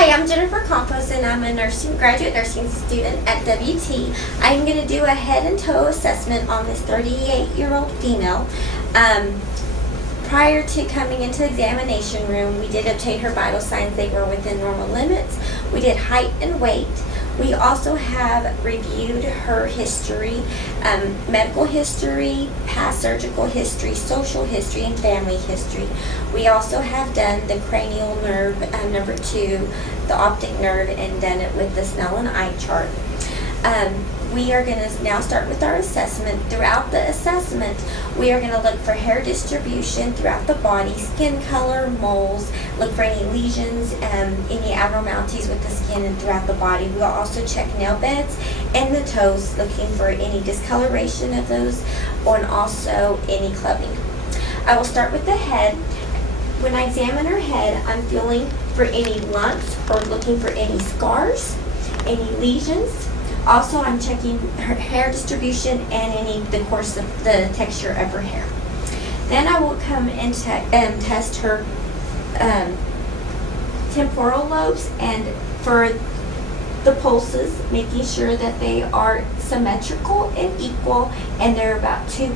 Hi, I'm Jennifer Campos, and I'm a graduate nursing student at WT. I'm going to do a head and toe assessment on this 38-year-old female. Prior to coming into the examination room, we did obtain her vital signs. They were within normal limits. We did height and weight. We also have reviewed her history, medical history, past surgical history, social history, and family history. We also have done the cranial nerve, number 2, the optic nerve, and done it with the Snellen eye chart. We are going to now start with our assessment. Throughout the assessment, we are going to look for hair distribution throughout the body, skin color, moles, look for any lesions, any abnormalities with the skin and throughout the body. We'll also check nail beds and the toes, looking for any discoloration of those, and also any clubbing. I will start with the head. When I examine her head, I'm feeling for any lumps or looking for any scars, any lesions. Also, I'm checking her hair distribution and the course of the texture of her hair. Then I will come and test her temporal lobes and for the pulses, making sure that they are symmetrical and equal, and they're about 2+.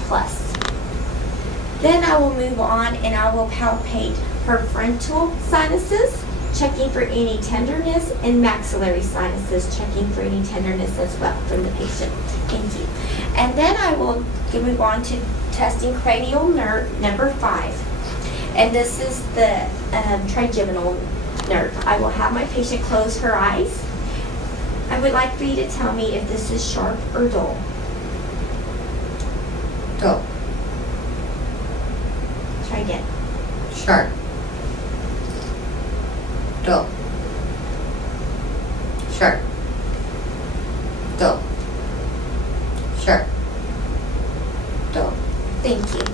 Then I will move on and I will palpate her frontal sinuses, checking for any tenderness, and maxillary sinuses, checking for any tenderness as well from the patient. Thank you. And then I will move on to testing cranial nerve number 5. And this is the trigeminal nerve. I will have my patient close her eyes. I would like for you to tell me if this is sharp or dull. Dull. Try again. Sharp. Dull. Sharp. Dull. Sharp. Dull. Thank you.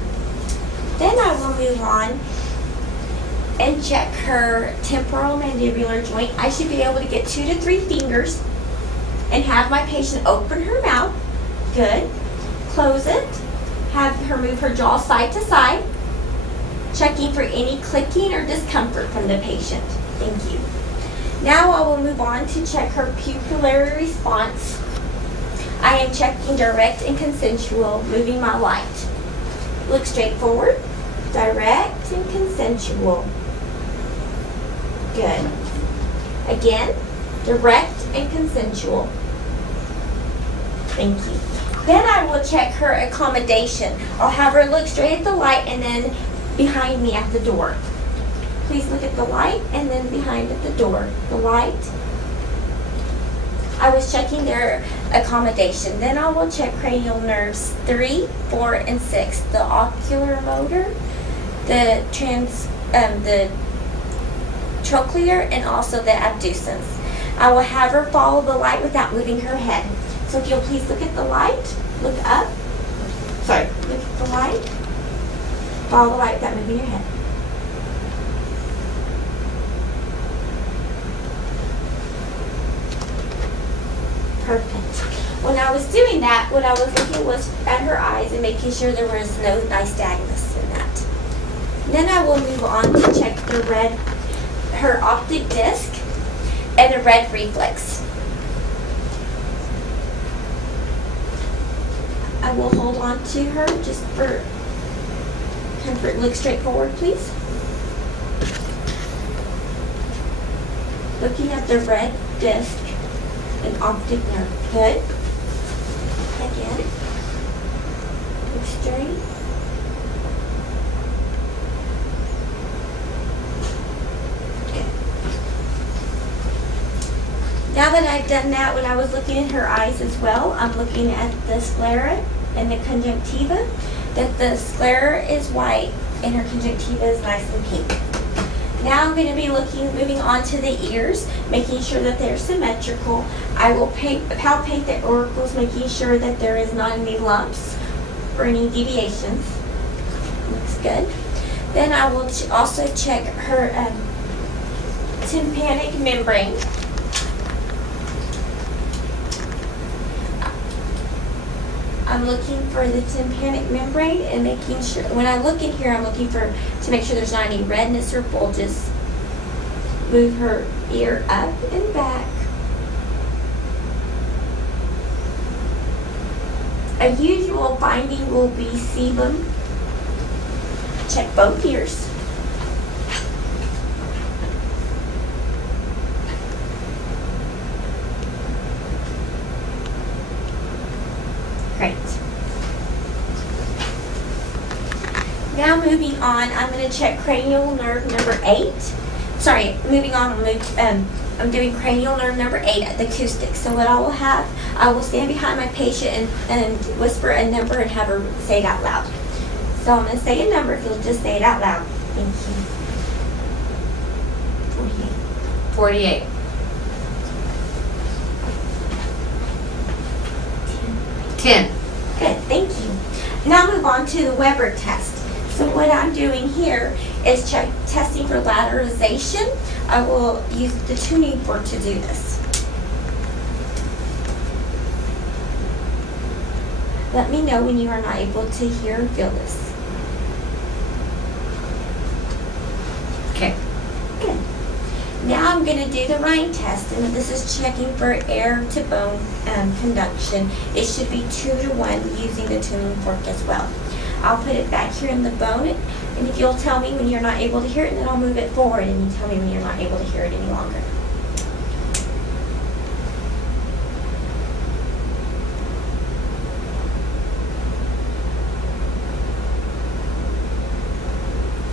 Then I will move on and check her temporal mandibular joint. I should be able to get 2 to 3 fingers and have my patient open her mouth. Good. Close it. Have her move her jaw side to side, checking for any clicking or discomfort from the patient. Thank you. Now I will move on to check her pupillary response. I am checking direct and consensual, moving my light. Look straight forward, direct and consensual. Good. Again, direct and consensual. Thank you. Then I will check her accommodation. I'll have her look straight at the light and then behind me at the door. Please look at the light and then behind at the door. The light. I was checking their accommodation. Then I will check cranial nerves 3, 4, and 6. The ocular motor, the trochlear, and also the abducens. I will have her follow the light without moving her head. So if you'll please look at the light, look up. Sorry, look at the light. Follow the light without moving your head. Perfect. When I was doing that, what I was looking was at her eyes and making sure there was no nystagmus in that. Then I will move on to check her optic disc and the red reflex. I will hold on to her just for comfort. Look straight forward, please. Looking at the red disc and optic nerve. Good. Again. Look straight. Good. Now that I've done that, when I was looking at her eyes as well, I'm looking at the sclera and the conjunctiva. That the sclera is white and her conjunctiva is nice and pink. Now I'm going to be moving on to the ears, making sure that they're symmetrical. I will palpate the auricles, making sure that there is not any lumps or any deviations. Looks good. Then I will also check her tympanic membrane. I'm looking for the tympanic membrane and making sure, when I look in here, I'm looking to make sure there's not any redness or bulges. Move her ear up and back. A usual finding will be sebum. Check both ears. Great. Now moving on, I'm going to check cranial nerve number 8. Sorry, moving on, I'm doing cranial nerve number 8, the acoustic. So what I will have, I will stand behind my patient and whisper a number and have her say it out loud. So I'm going to say a number if you'll just say it out loud. Thank you. 48. 10. Good, thank you. Now move on to the Weber test. So what I'm doing here is testing for lateralization. I will use the tuning fork to do this. Let me know when you are not able to hear or feel this. Okay. Good. Now I'm going to do the Rhine test, and this is checking for air to bone conduction. It should be 2 to 1 using the tuning fork as well. I'll put it back here in the bone, and if you'll tell me when you're not able to hear it, then I'll move it forward, and you tell me when you're not able to hear it any longer.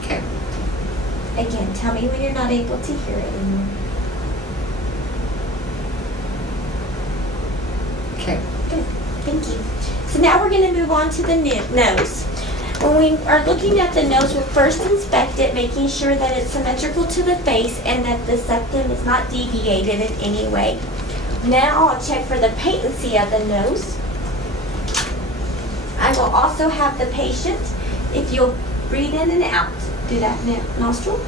Okay. Again, tell me when you're not able to hear it anymore. Okay. Good, thank you. So now we're going to move on to the nose. When we are looking at the nose, we'll first inspect it, making sure that it's symmetrical to the face and that the septum is not deviated in any way. Now I'll check for the patency of the nose. I will also have the patient, if you'll breathe in and out, do that nostril,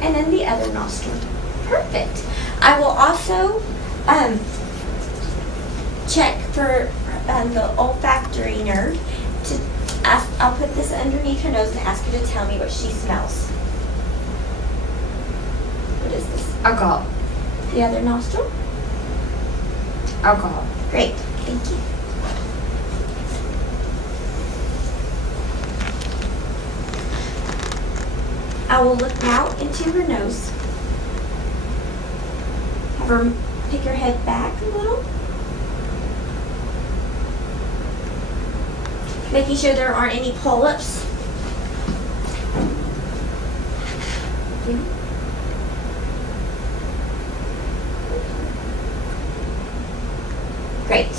and then the other nostril. Perfect. I will also check for the olfactory nerve. I'll put this underneath her nose and ask her to tell me what she smells. What is this? Alcohol. The other nostril? Alcohol. Great, thank you. I will look now into her nose. Have her pick her head back a little. Making sure there aren't any polyps. Great.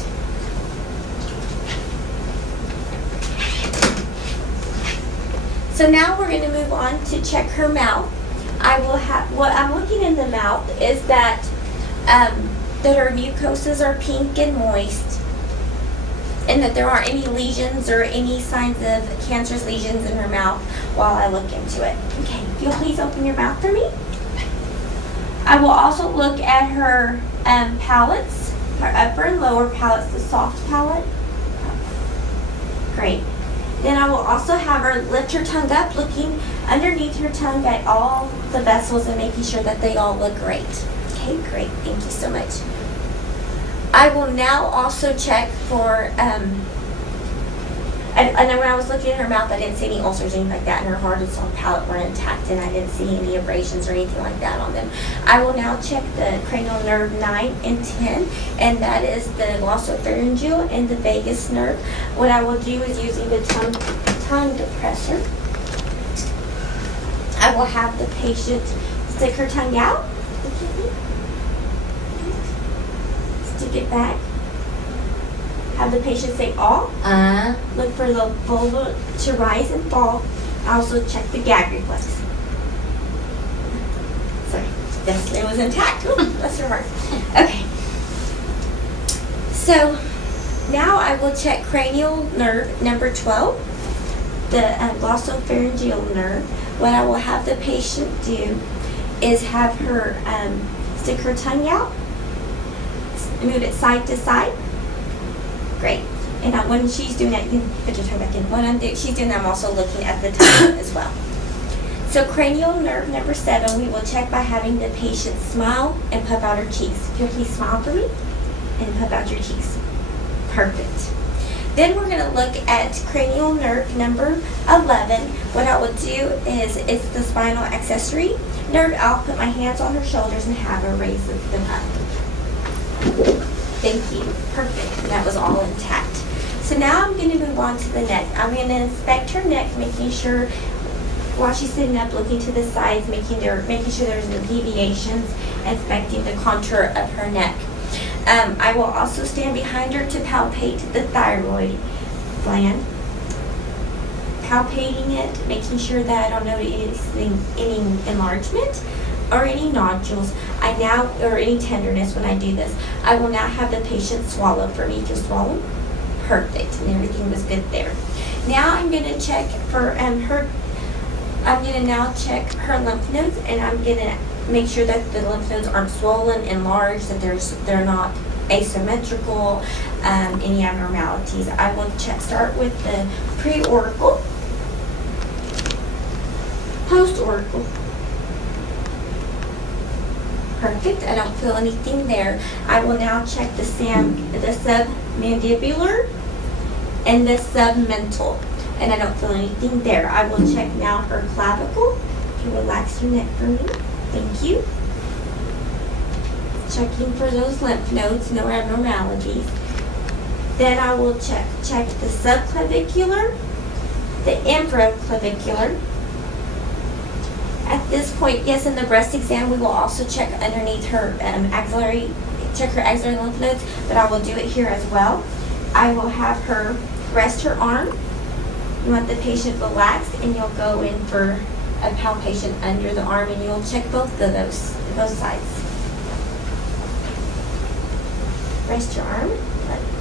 So now we're going to move on to check her mouth. I will have, what I'm looking in the mouth is that her mucosas are pink and moist, and that there aren't any lesions or any signs of cancerous lesions in her mouth while I look into it. Okay, if you'll please open your mouth for me. I will also look at her palates, her upper and lower palates, the soft palate. Great. Then I will also have her lift her tongue up, looking underneath her tongue at all the vessels and making sure that they all look great. Okay, great. Thank you so much. I will now also check for, and then when I was looking at her mouth, I didn't see any ulcers or anything like that, and her hard and soft palate were intact, and I didn't see any abrasions or anything like that on them. I will now check the cranial nerve 9 and 10, and that is the glossopharyngeal and the vagus nerve. What I will do is using the tongue depressor, I will have the patient stick her tongue out. Stick it back. Have the patient say "aw." Look for the vulva to rise and fall. I also check the gag reflex. Sorry. Yes, it was intact. Ooh, bless her heart. Okay. So now I will check cranial nerve number 12, the glossopharyngeal nerve. What I will have the patient do is have her stick her tongue out. Move it side to side. Great. And when she's doing that, you can put your tongue back in. When she's doing that, I'm also looking at the tongue as well. So cranial nerve number 7, we will check by having the patient smile and puff out her cheeks. If you'll please smile for me and puff out your cheeks. Perfect. Then we're going to look at cranial nerve number 11. What I will do is, it's the spinal accessory nerve. I'll put my hands on her shoulders and have her raise them up. Thank you. Perfect. That was all intact. So now I'm going to move on to the neck. I'm going to inspect her neck, making sure while she's sitting up, looking to the sides, making sure there's no deviations, inspecting the contour of her neck. I will also stand behind her to palpate the thyroid gland. Palpating it, making sure that I don't notice any enlargement or any nodules. Or any tenderness when I do this. I will now have the patient swallow for me to swallow. Perfect, and everything was good there. Now I'm going to check for her. I'm going to now check her lymph nodes, and I'm going to make sure that the lymph nodes aren't swollen, enlarged, that they're not asymmetrical, any abnormalities. I will start with the pre-auricle, post-auricle. Perfect. I don't feel anything there. I will now check the submandibular and the submental, and I don't feel anything there. I will check now her clavicle. If you relax your neck for me. Thank you. Checking for those lymph nodes, no abnormalities. Then I will check the subclavicular, the infraclavicular. At this point, yes, in the breast exam, we will also check underneath her axillary lymph nodes, but I will do it here as well. I will have her rest her arm. You want the patient relaxed, and you'll go in for a palpation under the arm, and you'll check both sides. Rest your arm.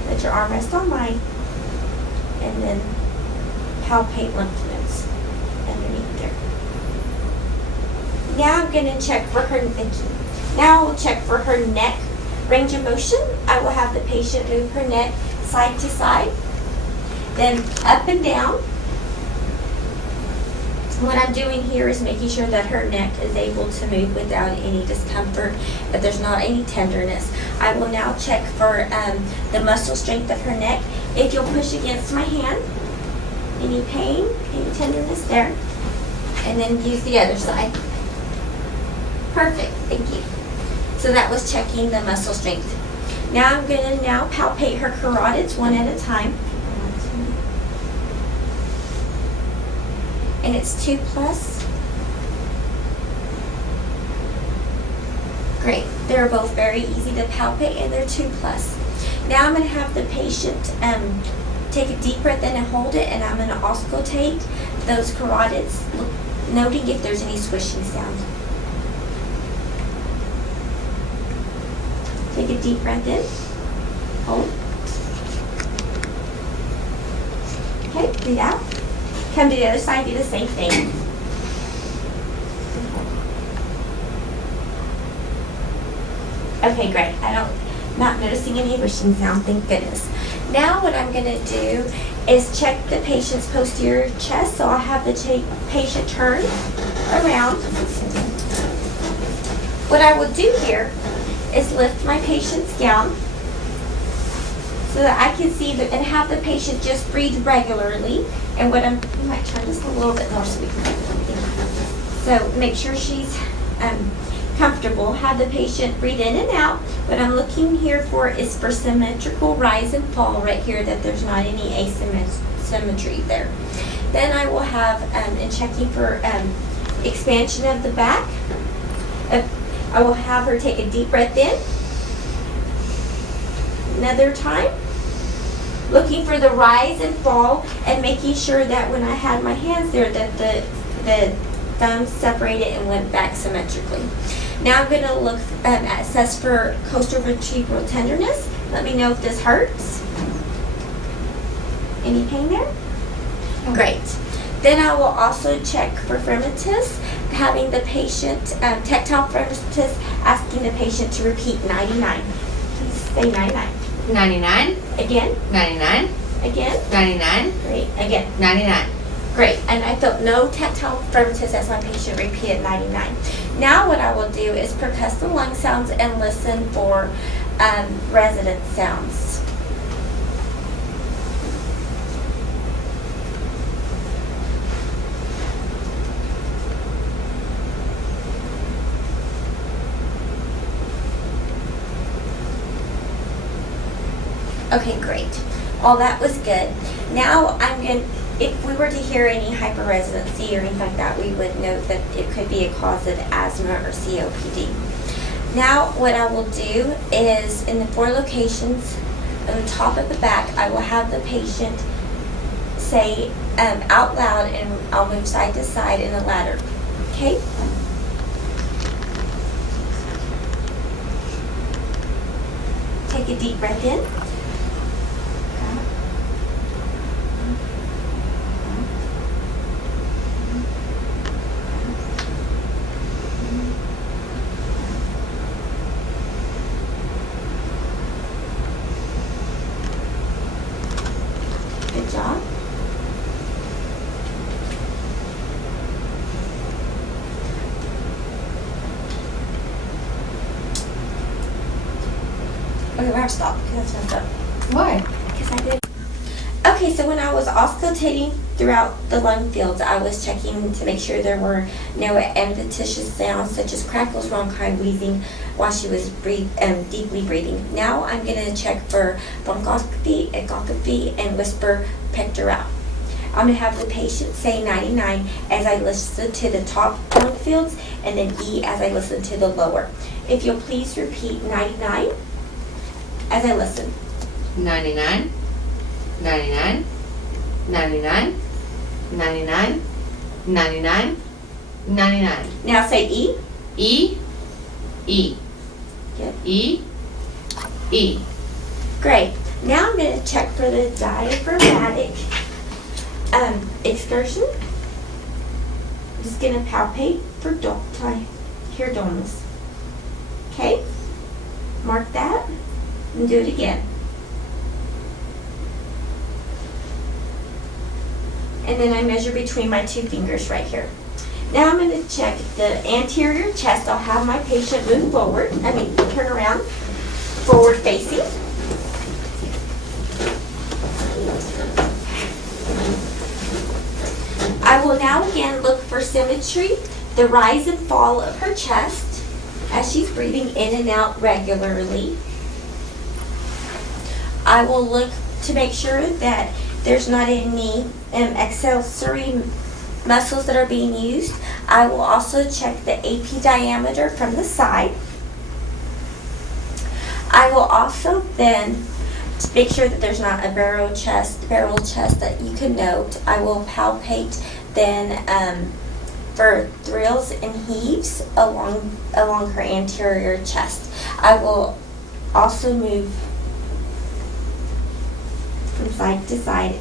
Let your arm rest on mine, and then palpate lymph nodes underneath there. Now I'm going to check for her. Now I will check for her neck range of motion. I will have the patient move her neck side to side, then up and down. What I'm doing here is making sure that her neck is able to move without any discomfort, that there's not any tenderness. I will now check for the muscle strength of her neck. If you'll push against my hand, any pain, any tenderness there, and then use the other side. Perfect, thank you. So that was checking the muscle strength. Now I'm going to palpate her carotids one at a time. And it's 2+. Great, they're both very easy to palpate, and they're 2+. Now I'm going to have the patient take a deep breath in and hold it, and I'm going to auscultate those carotids, noting if there's any squishing sound. Take a deep breath in. Hold. Okay, breathe out. Come to the other side, do the same thing. Okay, great. Not noticing any wishing sound, thank goodness. Now what I'm going to do is check the patient's posterior chest. So I'll have the patient turn around. What I will do here is lift my patient's gown so that I can see and have the patient just breathe regularly. And you might turn this a little bit more so we can see. So make sure she's comfortable. Have the patient breathe in and out. What I'm looking here for is for symmetrical rise and fall right here, that there's not any asymmetry there. Then I will have, in checking for expansion of the back, I will have her take a deep breath in. Another time. Looking for the rise and fall, and making sure that when I had my hands there, that the thumbs separated and went back symmetrically. Now I'm going to look assess for costovertebral tenderness. Let me know if this hurts. Any pain there? Great. Then I will also check for fremitus, having the patient, tactile fremitus, asking the patient to repeat 99. Please say 99. 99. Again. 99. Again. 99. Great. Again. 99. Great. And I felt no tactile firmness as my patient repeated 99. Now what I will do is percuss the lung sounds and listen for resonant sounds. Okay, great. All that was good. Now if we were to hear any hyperresonancy or anything like that, we would note that it could be a cause of asthma or COPD. Now what I will do is in the 4 locations on the top of the back, I will have the patient say out loud, and I'll move side to side in a ladder. Okay? Take a deep breath in. Good job. Okay, we're gonna stop because that's messed up. Why? Because I did. Okay, so when I was auscultating throughout the lung fields, I was checking to make sure there were no adventitious sounds such as crackles, rhonchi, wheezing while she was deeply breathing. Now I'm going to check for bronchoscopy, echocopy, and whisper pectoral. I'm going to have the patient say 99 as I listen to the top lung fields, and then E as I listen to the lower. If you'll please repeat 99 as I listen. 99, 99, 99, 99, 99, 99. Now say E. E, E, Good. E, E. Great. Now I'm going to check for the diaphragmatic excursion. I'm just going to palpate for here domus. Okay? Mark that and do it again. And then I measure between my 2 fingers right here. Now I'm going to check the anterior chest. I'll have my patient move forward, turn around, forward facing. I will now again look for symmetry, the rise and fall of her chest as she's breathing in and out regularly. I will look to make sure that there's not any accessory muscles that are being used. I will also check the AP diameter from the side. I will also then make sure that there's not a barrel chest that you can note. I will palpate then for thrills and heaves along her anterior chest. I will also move from side to side.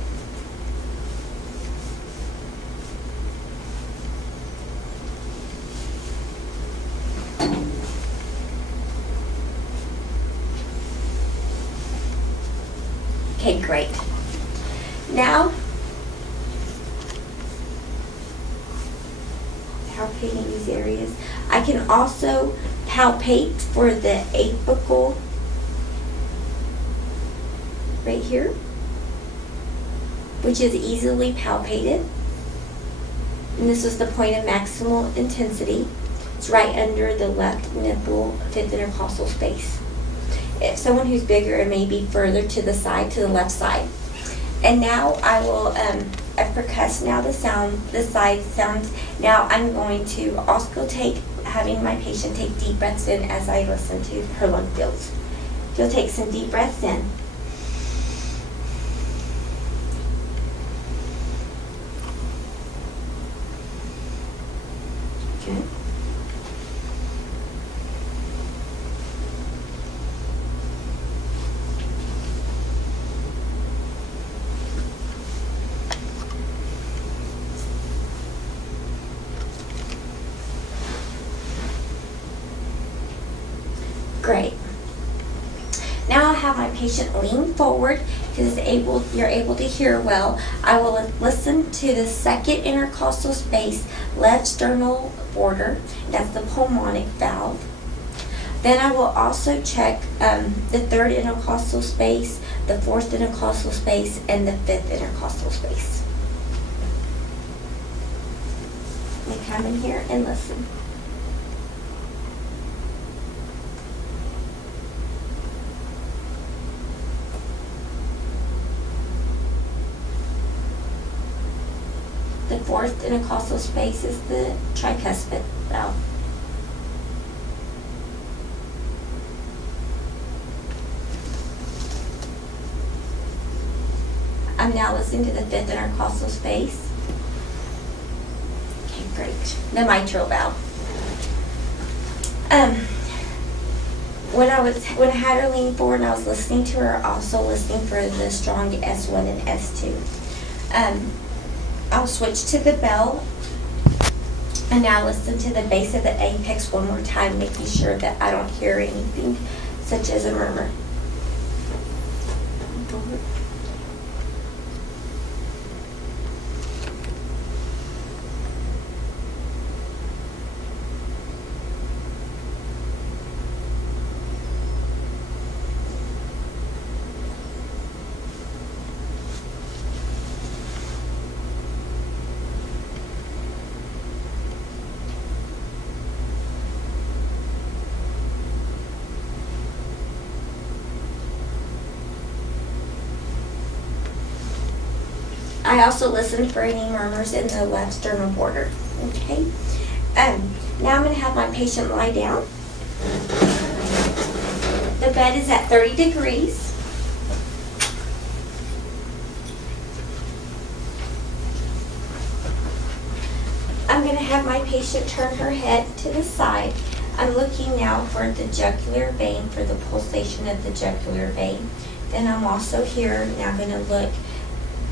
Okay, great. Now, palpating these areas. I can also palpate for the apical right here, which is easily palpated. And this is the point of maximal intensity. It's right under the left nipple, 5th intercostal space. If someone who's bigger, it may be further to the side, to the left side. And now I will percuss now the side sounds. Now I'm going to auscultate, having my patient take deep breaths in as I listen to her lung fields. You'll take some deep breaths in. Good. Great. Now I'll have my patient lean forward because you're able to hear well. I will listen to the second intercostal space, left sternal border. That's the pulmonic valve. Then I will also check the third intercostal space, the fourth intercostal space, and the fifth intercostal space. Let me come in here and listen. The fourth intercostal space is the tricuspid valve. I'm now listening to the fifth intercostal space. Okay, great. The mitral valve. When I had her lean forward and I was listening to her, also listening for the strong S1 and S2. I'll switch to the bell and now listen to the base of the apex one more time, making sure that I don't hear anything such as a murmur. I also listen for any murmurs in the left sternal border. Okay. Now I'm going to have my patient lie down. The bed is at 30 degrees. I'm going to have my patient turn her head to the side. I'm looking now for the jugular vein, for the pulsation of the jugular vein. Then I'm also here, now going to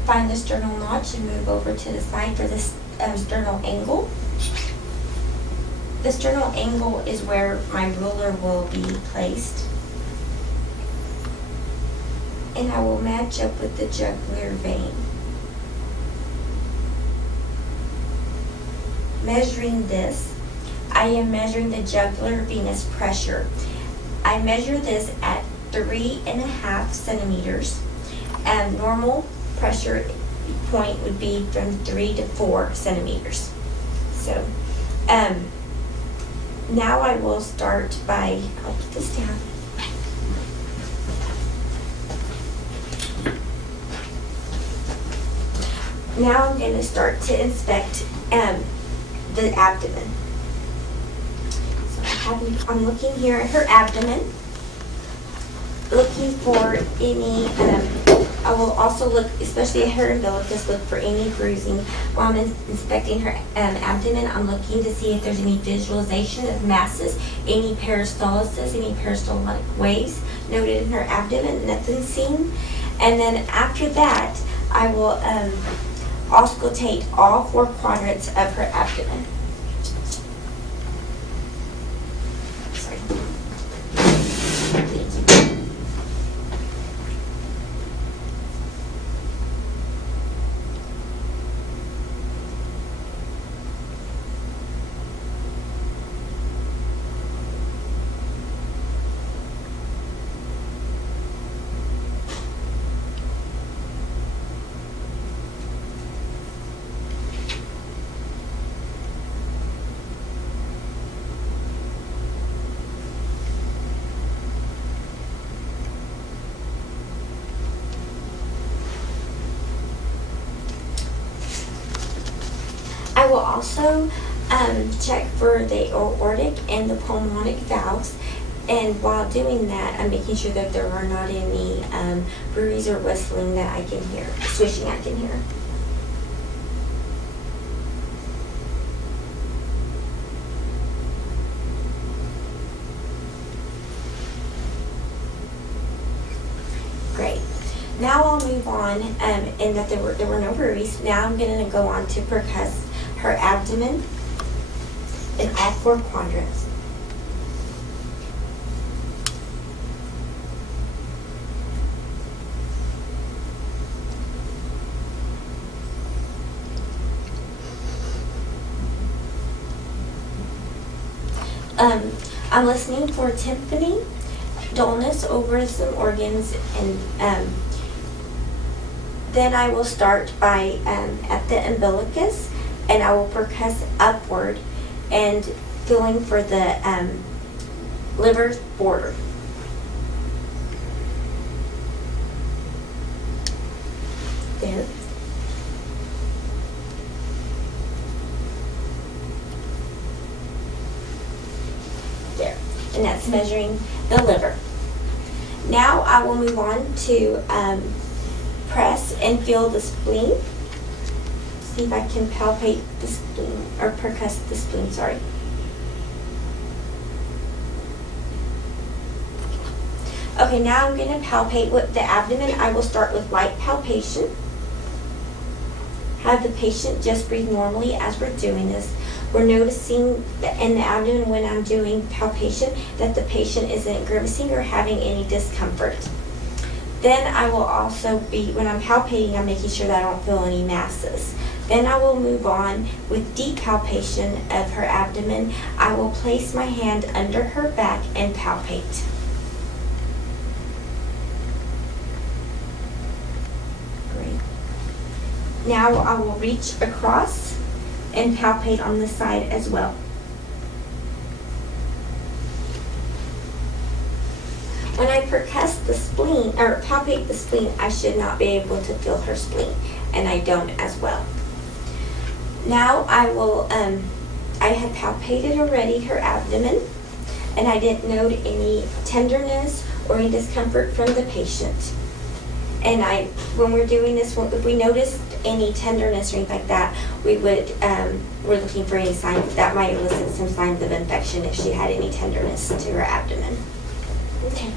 find the sternal notch and move over to the side for this sternal angle. The sternal angle is where my ruler will be placed. And I will match up with the jugular vein. Measuring this, I am measuring the jugular venous pressure. I measure this at 3.5 centimeters. Normal pressure point would be from 3 to 4 centimeters. So, now I will start by, I'll put this down. Now I'm going to start to inspect the abdomen. So I'm looking here at her abdomen, looking for any, I will also look, especially at her umbilicus, look for any bruising. While I'm inspecting her abdomen, I'm looking to see if there's any visualization of masses, any peristalsis, any peristaltic waves noted in her abdomen, nothing seen. And then after that, I will auscultate all 4 quadrants of her abdomen. Sorry. I will also check for the aortic and the pulmonic valves, and while doing that, I'm making sure that there are not any bruise or whistling that I can hear, swishing I can hear. Great. Now I'll move on, and that there were no worries. Now I'm going to go on to percuss her abdomen in all 4 quadrants. I'm listening for tympani, dullness over some organs, and then I will start by at the umbilicus, and I will percuss upward and feeling for the liver border. There. There. And that's measuring the liver. Now I will move on to press and feel the spleen. See if I can palpate the spleen, or percuss the spleen, sorry. Okay, now I'm going to palpate with the abdomen. I will start with light palpation. Have the patient just breathe normally as we're doing this. We're noticing that in the abdomen when I'm doing palpation that the patient isn't grimacing or having any discomfort. Then I will also be, when I'm palpating, I'm making sure that I don't feel any masses. Then I will move on with deep palpation of her abdomen. I will place my hand under her back and palpate. Great. Now I will reach across and palpate on the side as well. When I percuss the spleen, or palpate the spleen, I should not be able to feel her spleen, and I don't as well. Now I will, I had palpated already her abdomen, and I didn't note any tenderness or any discomfort from the patient. And when we're doing this, if we noticed any tenderness or anything like that, we would, we're looking for any signs that might elicit some signs of infection if she had any tenderness to her abdomen. Okay.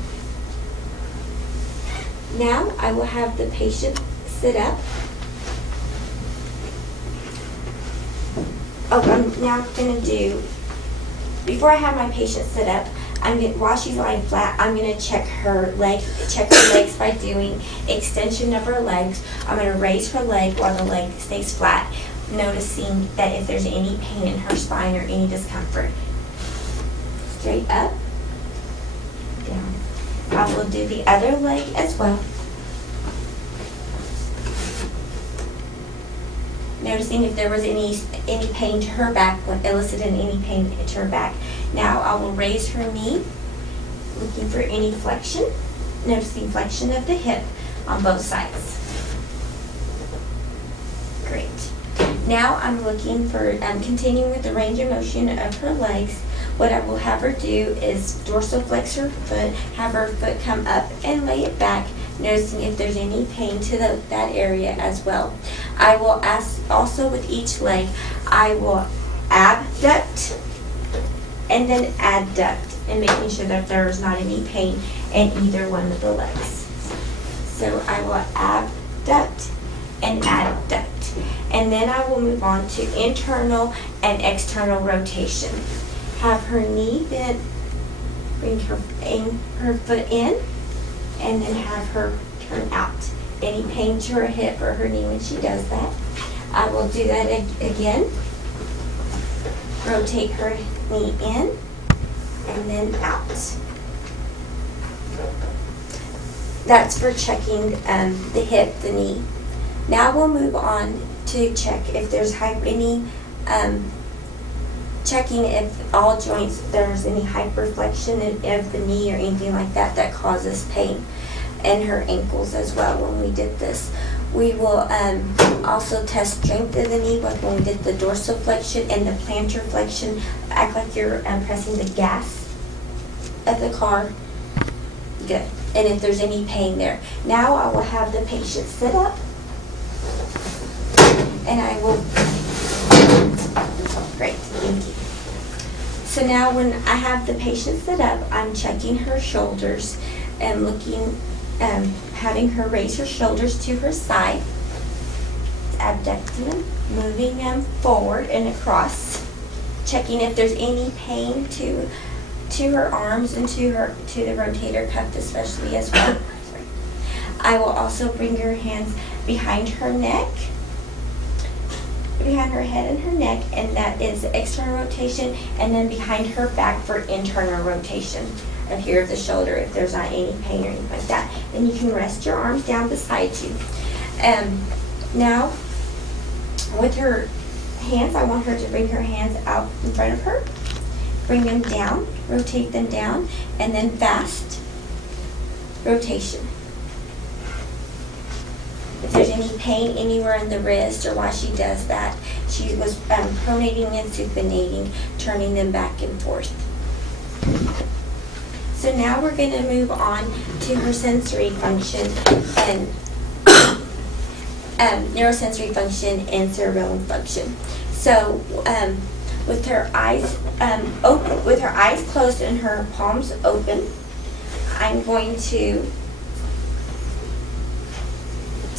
Now I will have the patient sit up. Oh, I'm now going to do, before I have my patient sit up, while she's lying flat, I'm going to check her legs by doing extension of her legs. I'm going to raise her leg while the leg stays flat, noticing that if there's any pain in her spine or any discomfort. Straight up, down. I will do the other leg as well. Noticing if there was any pain to her back, elicited any pain to her back. Now I will raise her knee, looking for any flexion. Noticing flexion of the hip on both sides. Great. Now I'm looking for, continuing with the range of motion of her legs. What I will have her do is dorsiflex her foot, have her foot come up and lay it back, noticing if there's any pain to that area as well. I will also with each leg, I will abduct and then adduct, and making sure that there's not any pain in either one of the legs. So I will abduct and adduct. And then I will move on to internal and external rotation. Have her knee bent, bring her foot in, and then have her turn out. Any pain to her hip or her knee when she does that. I will do that again. Rotate her knee in and then out. That's for checking the hip, the knee. Now we'll move on to check if there's checking if all joints, there's any hyperflexion of the knee or anything like that causes pain, and her ankles as well when we did this. We will also test strength of the knee, like when we did the dorsiflexion and the plantar flexion. Act like you're pressing the gas of the car. Good. And if there's any pain there. Now I will have the patient sit up, and I will, great, thank you. So now when I have the patient sit up, I'm checking her shoulders and looking, having her raise her shoulders to her side, abducting them, moving them forward and across, checking if there's any pain to her arms and to the rotator cuff especially as well. I will also bring her hands behind her neck, behind her head and her neck, and that is external rotation, and then behind her back for internal rotation of here of the shoulder if there's not any pain or anything like that. Then you can rest your arms down beside you. Now, with her hands, I want her to bring her hands out in front of her. Bring them down, rotate them down, and then fast rotation. If there's any pain anywhere in the wrist or while she does that, she was pronating and supinating, turning them back and forth. So now we're going to move on to her sensory function and neurosensory function and cerebellum function. So with her eyes open, with her eyes closed and her palms open, I'm going to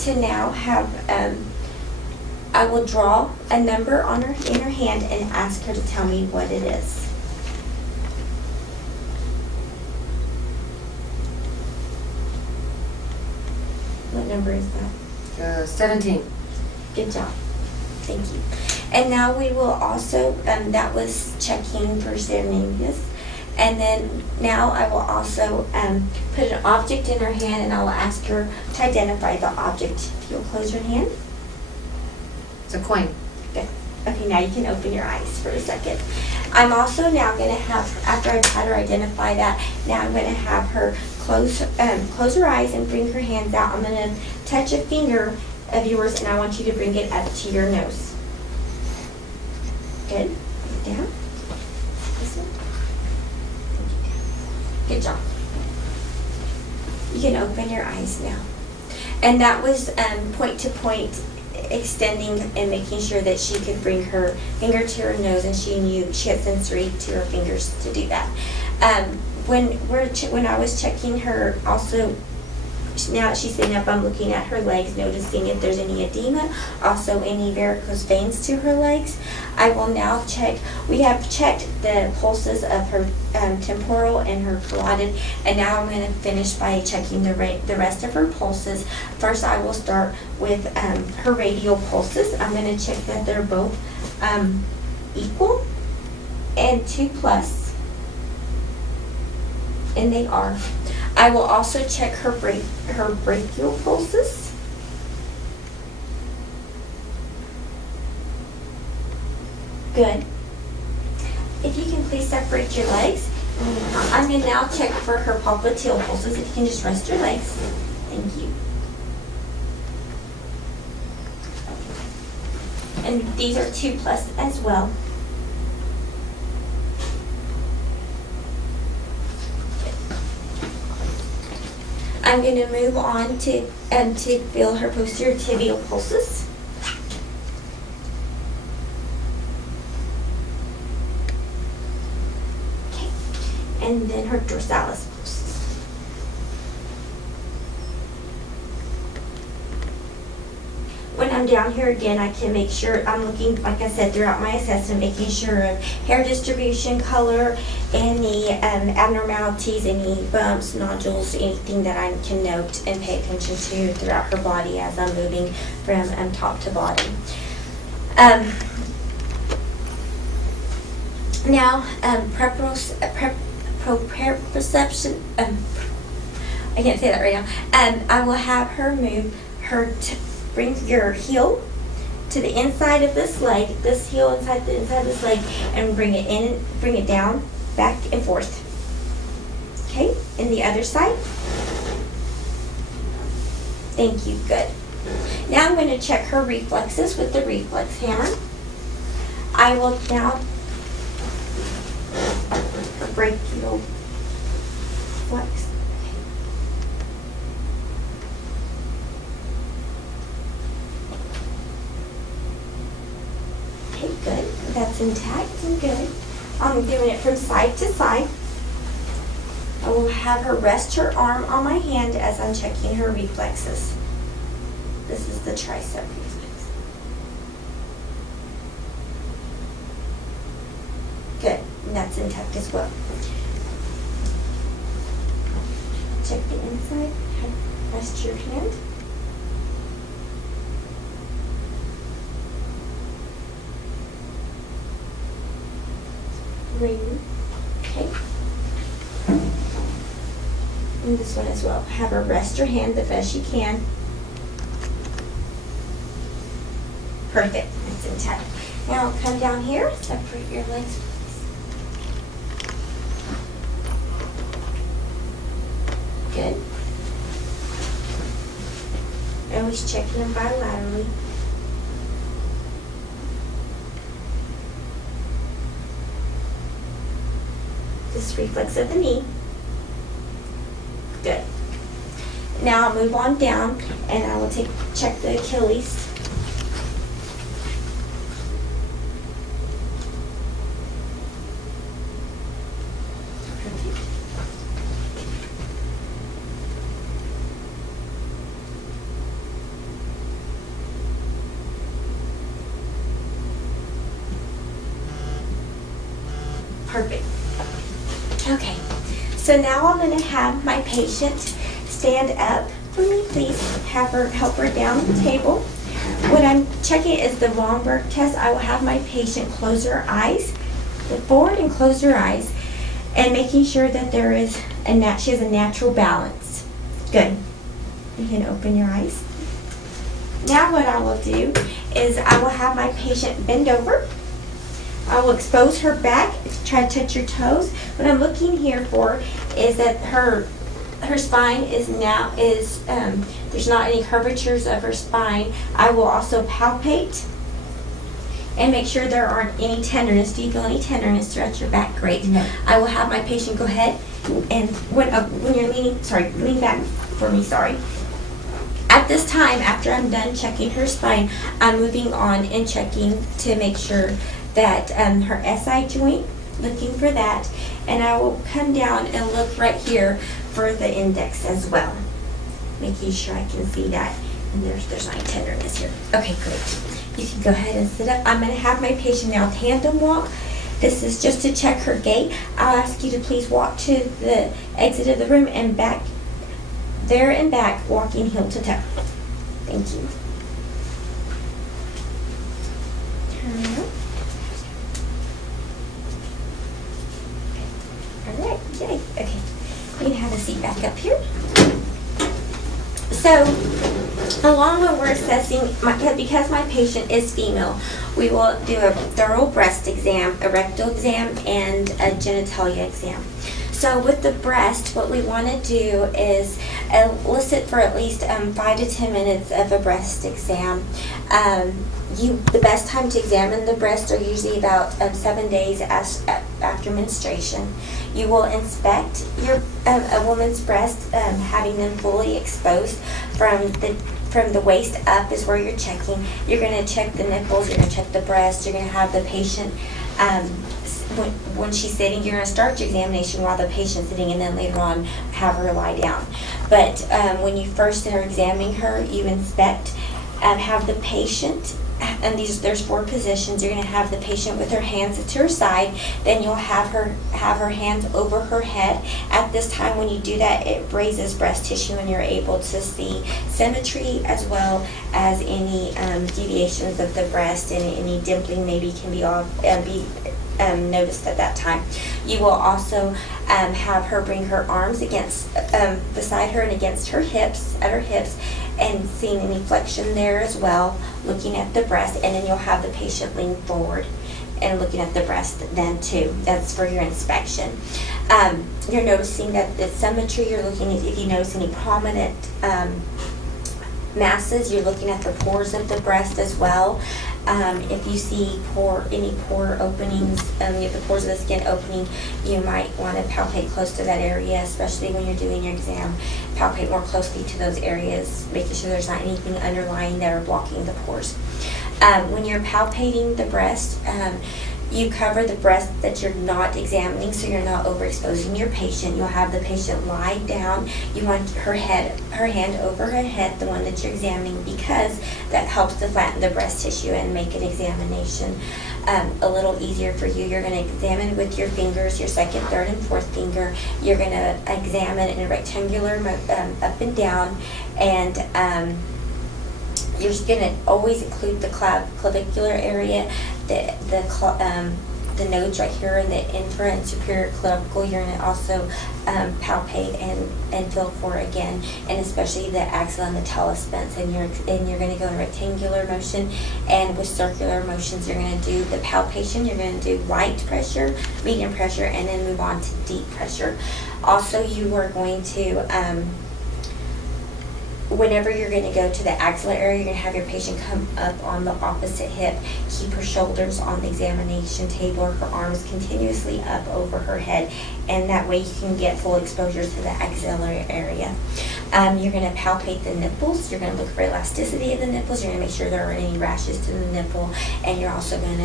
now have I will draw a number on her in her hand and ask her to tell me what it is. What number is that? 17. Good job. Thank you. And now we will also, that was checking for Serena's. And then now I will also put an object in her hand, and I will ask her to identify the object. If you'll close your hand. It's a coin. Good. Okay, now you can open your eyes for a second. I'm also now going to have, after I've had her identify that, now I'm going to have her close her eyes and bring her hands out. I'm going to touch a finger of yours, and I want you to bring it up to your nose. Good. Down. This one. Good job. You can open your eyes now. And that was point to point extending and making sure that she could bring her finger to her nose, and she knew she had sensory to her fingers to do that. When I was checking her, also now that she's sitting up, I'm looking at her legs, noticing if there's any edema, also any varicose veins to her legs. I will now check. We have checked the pulses of her temporal and her carotid, and now I'm going to finish by checking the rest of her pulses. First, I will start with her radial pulses. I'm going to check that they're both equal and 2+, and they are. I will also check her brachial pulses. Good. If you can please separate your legs. I'm going to now check for her popliteal pulses. If you can just rest your legs. Thank you. And these are 2+ as well. I'm going to move on to feel her posterior tibial pulses. Okay, and then her dorsalis pulses. When I'm down here again, I can make sure I'm looking, like I said, throughout my assessment, making sure of hair distribution, color, any abnormalities, any bumps, nodules, anything that I can note and pay attention to throughout her body as I'm moving from top to bottom. Now, proprioception, I can't say that right now. I will have her move her bring your heel to the inside of this leg, this heel inside of this leg, and bring it in, bring it down, back and forth. Okay, and the other side. Thank you, good. Now I'm going to check her reflexes with the reflex hammer. I will now brachial flex. Okay, good. That's intact and good. I'm doing it from side to side. I will have her rest her arm on my hand as I'm checking her reflexes. This is the tricep reflex. Good. And that's intact as well. Check the inside. Rest your hand. Rest room. Okay. And this one as well. Have her rest her hand the best you can. Perfect. It's intact. Now come down here. Separate your legs, please. Good. Always checking them bilaterally. Just reflex of the knee. Good. Now I'll move on down and I will check the Achilles. Perfect. Okay, so now I'm going to have my patient stand up for me. Please have her help her down the table. What I'm checking is the Romberg test. I will have my patient close her eyes, look forward and close her eyes, and making sure that she has a natural balance. Good. You can open your eyes. Now what I will do is I will have my patient bend over. I will expose her back, try to touch your toes. What I'm looking here for is that her spine is there's not any curvatures of her spine. I will also palpate and make sure there aren't any tenderness. Do you feel any tenderness throughout your back? Great. No. I will have my patient go ahead and when you're lean back for me, sorry. At this time, after I'm done checking her spine, I'm moving on and checking to make sure that her SI joint, looking for that, and I will come down and look right here for the index as well, making sure I can see that, and there's not any tenderness here. Okay, great. You can go ahead and sit up. I'm going to have my patient now tandem walk. This is just to check her gait. I'll ask you to please walk to the exit of the room and back, there and back, walking heel to toe. Thank you. Turn around. All right, yay. Okay, you can have a seat back up here. So, along when we're assessing, because my patient is female, we will do a thorough breast exam, a rectal exam, and a genitalia exam. So with the breast, what we want to do is elicit for at least 5 to 10 minutes of a breast exam. The best time to examine the breast are usually about 7 days after menstruation. You will inspect a woman's breast, having them fully exposed from the waist up is where you're checking. You're going to check the nipples, you're going to check the breast, you're going to have the patient, when she's sitting, you're going to start your examination while the patient's sitting, and then later on have her lie down. But when you first are examining her, you inspect, have the patient, and there's 4 positions. You're going to have the patient with her hands to her side, then you'll have her hands over her head. At this time, when you do that, it raises breast tissue and you're able to see symmetry as well as any deviations of the breast, and any dimpling maybe can be noticed at that time. You will also have her bring her arms against beside her and against her hips, at her hips, and seeing any flexion there as well, looking at the breast, and then you'll have the patient lean forward and looking at the breast then too. That's for your inspection. You're noticing that the symmetry, you're looking at if you notice any prominent masses, you're looking at the pores of the breast as well. If you see any pore openings, if the pores of the skin opening, you might want to palpate close to that area, especially when you're doing your exam. Palpate more closely to those areas, making sure there's not anything underlying that are blocking the pores. When you're palpating the breast, you cover the breast that you're not examining, so you're not overexposing your patient. You'll have the patient lie down. You want her hand over her head, the one that you're examining, because that helps to flatten the breast tissue and make an examination a little easier for you. You're going to examine with your fingers, your second, third, and fourth finger. You're going to examine in a rectangular up and down, and you're going to always include the clavicular area, the the nodes right here in the infra and superior clavicle, you're going to also palpate and feel for again, and especially the axilla and the talus spence. And you're going to go in rectangular motion, and with circular motions, you're going to do the palpation. You're going to do light pressure, medium pressure, and then move on to deep pressure. Also, you are going to whenever you're going to go to the axilla area, you're going to have your patient come up on the opposite hip, keep her shoulders on the examination table, or her arms continuously up over her head, and that way you can get full exposure to the axillary area. You're going to palpate the nipples. You're going to look for elasticity of the nipples. You're going to make sure there aren't any rashes to the nipple, and you're also going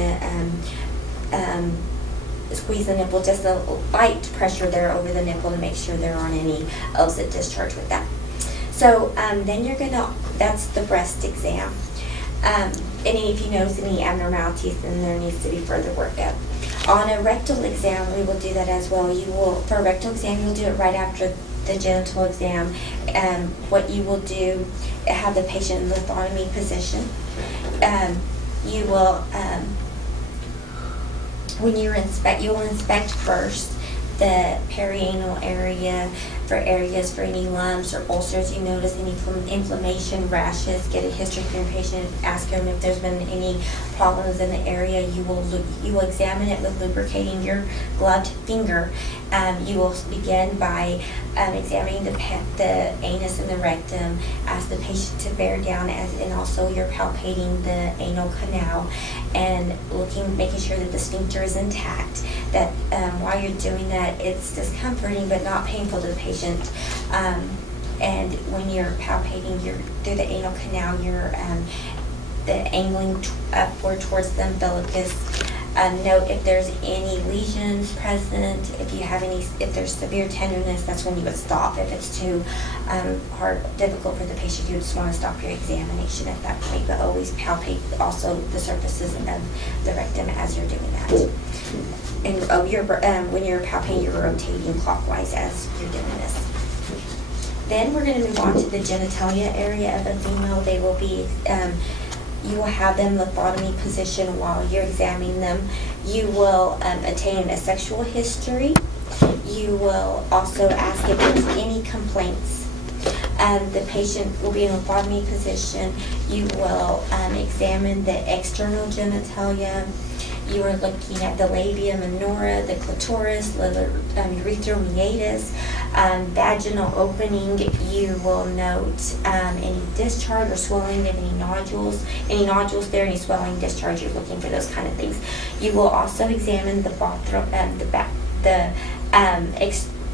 to squeeze the nipple, just a light pressure there over the nipple to make sure there aren't any illicit discharge with that. So then you're that's the breast exam. And if you notice any abnormalities, then there needs to be further workup. On a rectal exam, we will do that as well. For a rectal exam, you'll do it right after the genital exam. What you will do, have the patient in lithotomy position. You will, when you will inspect first the perianal area for areas for any lumps or ulcers. You notice any inflammation, rashes, get a history from your patient, ask them if there's been any problems in the area. You will examine it with lubricating your gloved finger. You will begin by examining the anus and the rectum. Ask the patient to bear down, and also you're palpating the anal canal and making sure that the sphincter is intact. That while you're doing that, it's discomforting but not painful to the patient. And when you're palpating through the anal canal, you're angling upward towards the umbilicus. Note if there's any lesions present. If there's severe tenderness, that's when you would stop. If it's too difficult for the patient, you just want to stop your examination at that point. But always palpate also the surfaces of the rectum as you're doing that. And when you're palpating, you're rotating clockwise as you're doing this. Then we're going to move on to the genitalia area of a female. They will be you will have them lithotomy position while you're examining them. You will attain a sexual history. You will also ask if there's any complaints. The patient will be in lithotomy position. You will examine the external genitalia. You are looking at the labia minora, the clitoris, urethral meatus, vaginal opening. You will note any discharge or swelling of any nodules there, any swelling, discharge. You're looking for those kind of things. You will also examine the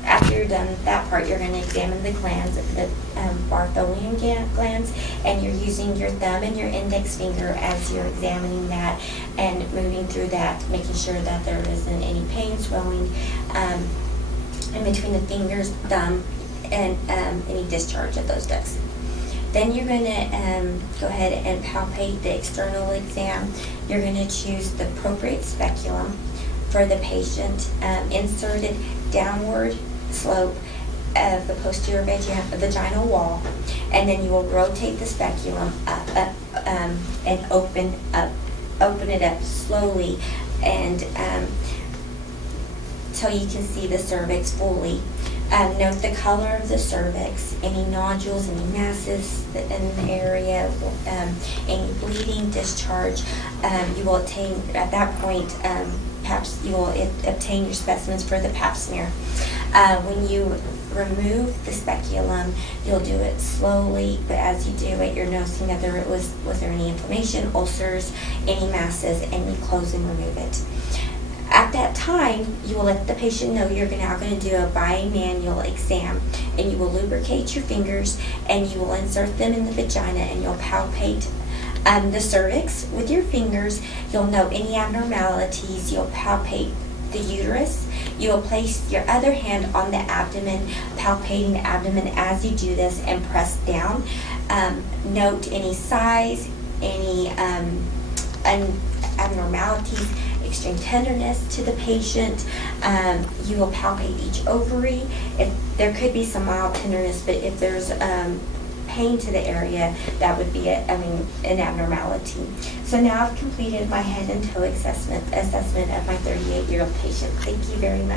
after you're done that part, you're going to examine the glands, the Bartholomew glands, and you're using your thumb and your index finger as you're examining that and moving through that, making sure that there isn't any pain, swelling in between the fingers, thumb, and any discharge of those ducts. Then you're going to go ahead and palpate the external exam. You're going to choose the appropriate speculum for the patient, inserted downward slope of the posterior vaginal wall, and then you will rotate the speculum up and open it up slowly, and till you can see the cervix fully. Note the color of the cervix, any nodules, any masses in the area, any bleeding, discharge. You will obtain at that point. You will obtain your specimens for the pap smear. When you remove the speculum, you'll do it slowly, but as you do it, you're noticing that was there any inflammation, ulcers, any masses, and you close and remove it. At that time, you will let the patient know you're now going to do a bimanual exam, and you will lubricate your fingers, and you will insert them in the vagina, and you'll palpate the cervix with your fingers. You'll note any abnormalities. You'll palpate the uterus. You'll place your other hand on the abdomen, palpating the abdomen as you do this, and press down. Note any size, any abnormalities, extreme tenderness to the patient. You will palpate each ovary. If there could be some mild tenderness, but if there's pain to the area, that would be an abnormality. So now I've completed my head and toe assessment of my 38-year-old patient. Thank you very much.